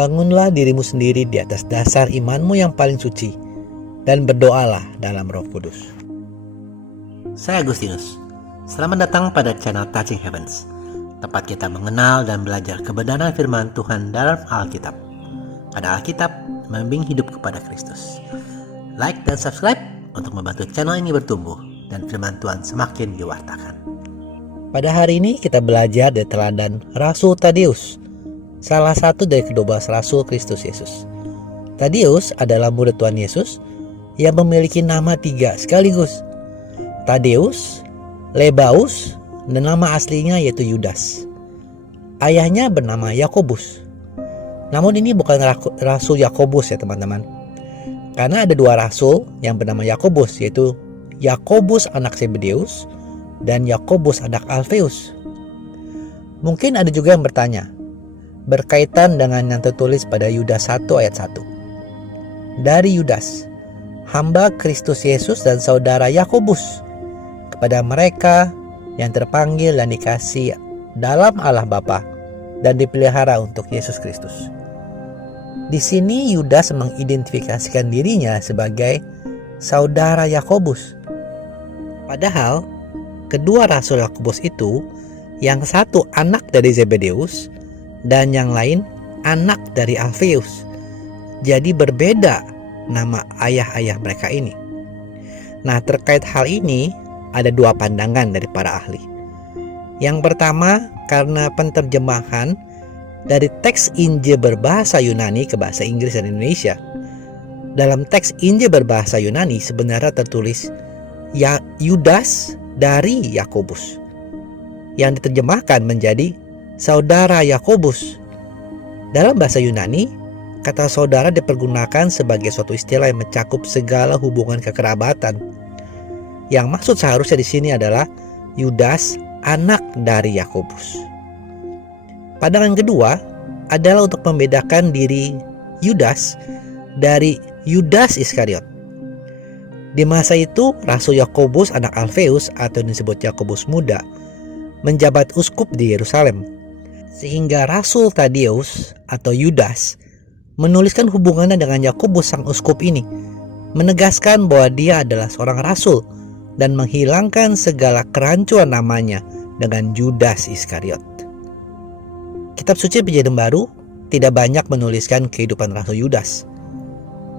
bangunlah dirimu sendiri di atas dasar imanmu yang paling suci, dan berdoalah dalam Roh Kudus. Saya Agustinus. Selamat datang pada channel Touching Heavens, tempat kita mengenal dan belajar kebenaran firman Tuhan dalam Alkitab. Pada Alkitab, membimbing hidup kepada Kristus. Like dan subscribe untuk membantu channel ini bertumbuh dan firman Tuhan semakin diwartakan. Pada hari ini kita belajar dari teladan Rasul Tadeus, salah satu dari ke-12 Rasul Kristus Yesus. Tadeus adalah murid Tuhan Yesus yang memiliki nama 3 sekaligus. Tadeus, Lebaus, dan nama aslinya yaitu Yudas. Ayahnya bernama Yakobus. Namun ini bukan Rasul Yakobus ya teman-teman. Karena ada 2 rasul yang bernama Yakobus, yaitu Yakobus anak Zebedeus dan Yakobus anak Alfeus. Mungkin ada juga yang bertanya, berkaitan dengan yang tertulis pada Yudas 1 ayat 1. Dari Yudas, hamba Kristus Yesus dan saudara Yakobus, kepada mereka yang terpanggil dan dikasih dalam Allah Bapa dan dipelihara untuk Yesus Kristus. Di sini Yudas mengidentifikasikan dirinya sebagai saudara Yakobus. Padahal kedua rasul Yakobus itu, yang satu anak dari Zebedeus dan yang lain anak dari Alfeus. Jadi berbeda nama ayah-ayah mereka ini. Nah, terkait hal ini ada 2 pandangan dari para ahli. Yang pertama, karena penterjemahan dari teks Injil berbahasa Yunani ke bahasa Inggris dan Indonesia. Dalam teks Injil berbahasa Yunani sebenarnya tertulis Yudas dari Yakobus, yang diterjemahkan menjadi saudara Yakobus. Dalam bahasa Yunani, kata saudara dipergunakan sebagai suatu istilah yang mencakup segala hubungan kekerabatan. Yang maksud seharusnya di sini adalah Yudas, anak dari Yakobus. Pandangan kedua adalah untuk membedakan diri Yudas dari Yudas Iskariot. Di masa itu, Rasul Yakobus anak Alfeus atau disebut Yakobus muda menjabat uskup di Yerusalem. Sehingga Rasul Tadeus atau Yudas menuliskan hubungannya dengan Yakobus sang uskup ini, menegaskan bahwa dia adalah seorang rasul dan menghilangkan segala kerancuan namanya dengan Yudas Iskariot. Kitab suci Perjanjian Baru tidak banyak menuliskan kehidupan Rasul Yudas.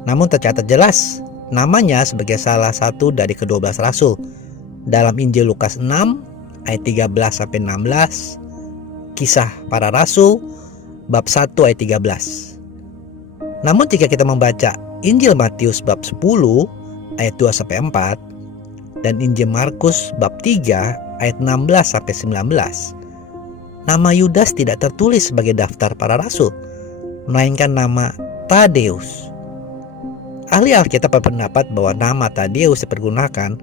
Namun tercatat jelas namanya sebagai salah satu dari ke-12 rasul dalam Injil Lukas 6 ayat 13-16, Kisah Para Rasul bab 1 ayat 13. Namun jika kita membaca Injil Matius bab 10 ayat 2-4 dan Injil Markus bab 3 ayat 16-19, nama Yudas tidak tertulis sebagai daftar para rasul, melainkan nama Tadeus. Ahli Alkitab berpendapat bahwa nama Tadeus dipergunakan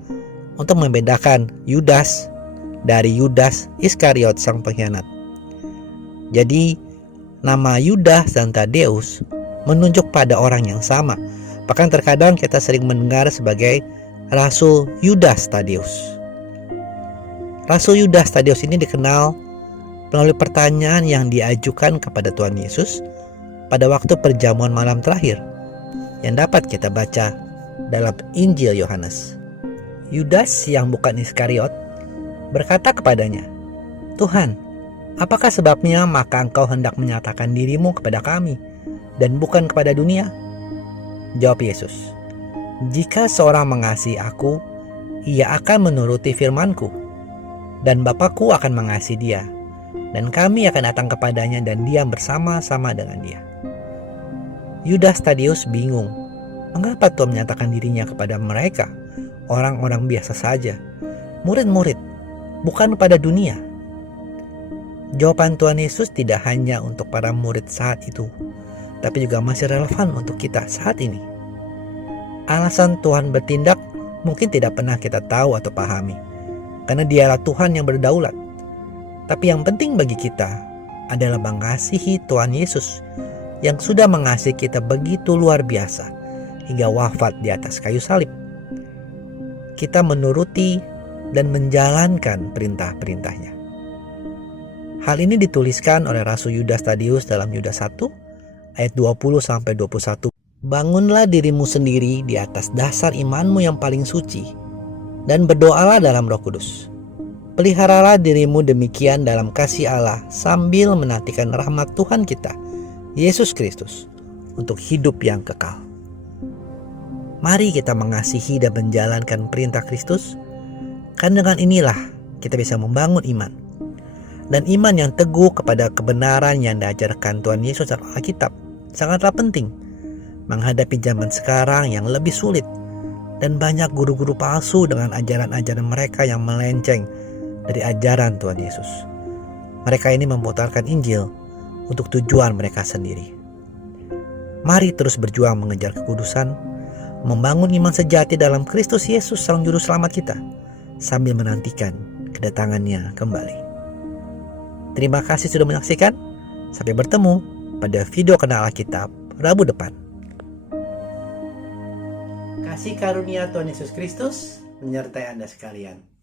untuk membedakan Yudas dari Yudas Iskariot sang pengkhianat. Jadi nama Yudas dan Tadeus menunjuk pada orang yang sama. Bahkan terkadang kita sering mendengar sebagai Rasul Yudas Tadeus. Rasul Yudas Tadeus ini dikenal melalui pertanyaan yang diajukan kepada Tuhan Yesus pada waktu perjamuan malam terakhir yang dapat kita baca dalam Injil Yohanes. Yudas yang bukan Iskariot berkata kepadanya, "Tuhan, apakah sebabnya maka engkau hendak menyatakan dirimu kepada kami dan bukan kepada dunia?" Jawab Yesus, "Jika seorang mengasihi aku, ia akan menuruti firman-Ku, dan Bapa-Ku akan mengasihi dia, dan kami akan datang kepadanya dan diam bersama-sama dengan dia." Yudas Tadeus bingung, mengapa Tuhan menyatakan dirinya kepada mereka, orang-orang biasa saja, murid-murid, bukan pada dunia. Jawaban Tuhan Yesus tidak hanya untuk para murid saat itu, tapi juga masih relevan untuk kita saat ini. Alasan Tuhan bertindak mungkin tidak pernah kita tahu atau pahami, karena Dialah Tuhan yang berdaulat. Tapi yang penting bagi kita adalah mengasihi Tuhan Yesus yang sudah mengasihi kita begitu luar biasa hingga wafat di atas kayu salib. Kita menuruti dan menjalankan perintah-perintahnya. Hal ini dituliskan oleh Rasul Yudas Tadeus dalam Yudas 1 ayat 20-21. Bangunlah dirimu sendiri di atas dasar imanmu yang paling suci, dan berdoalah dalam Roh Kudus. Peliharalah dirimu demikian dalam kasih Allah sambil menantikan rahmat Tuhan kita, Yesus Kristus, untuk hidup yang kekal. Mari kita mengasihi dan menjalankan perintah Kristus, karena dengan inilah kita bisa membangun iman. Dan iman yang teguh kepada kebenaran yang diajarkan Tuhan Yesus dalam Alkitab sangatlah penting menghadapi zaman sekarang yang lebih sulit dan banyak guru-guru palsu dengan ajaran-ajaran mereka yang melenceng dari ajaran Tuhan Yesus. Mereka ini memutarkan Injil untuk tujuan mereka sendiri. Mari terus berjuang mengejar kekudusan, membangun iman sejati dalam Kristus Yesus Sang Juru Selamat kita, sambil menantikan kedatangannya kembali. Terima kasih sudah menyaksikan. Sampai bertemu pada video Kenal Alkitab Rabu depan. Kasih karunia Tuhan Yesus Kristus menyertai Anda sekalian.